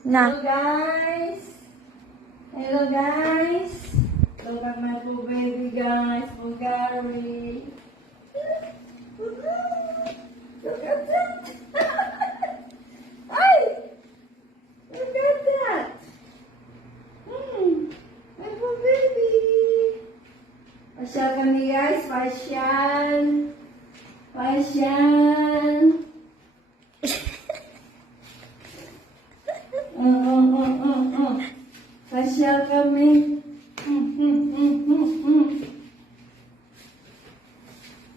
Na. Hello guys! Hello guys! Look at my poor baby guys, Bulgari. Look at that! Ay! Look at that! My poor baby! Pasyal kami guys, pasyal! Pasyal! Pasyal kami.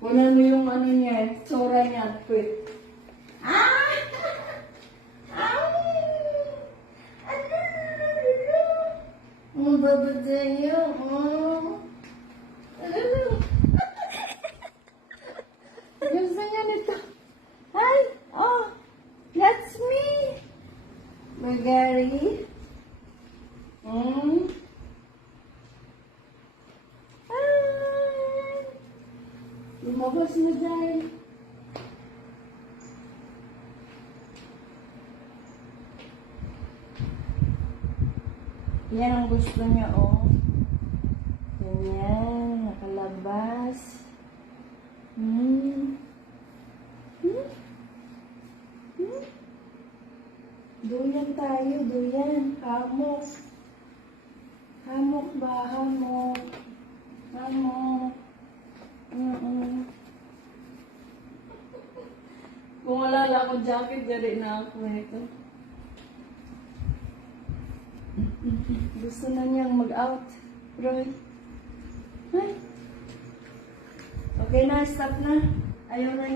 Kunan mo yung ano niya, tsura niya, quit. Ah! Ang babada niyo, oh. Gusto niya nito. Ay, oh, that's me. Bulgari. Ay! Lumabas na dyan. Yan ang gusto niya, oh. Ganyan, nakalabas. Duyan tayo, duyan. Hamok. Hamok ba? Hamok. Hamok. Kung wala lang akong jacket, dali na ako ito. Gusto na niyang mag-out. Roy. Ay. Okay na, stop na. Ayaw na niya.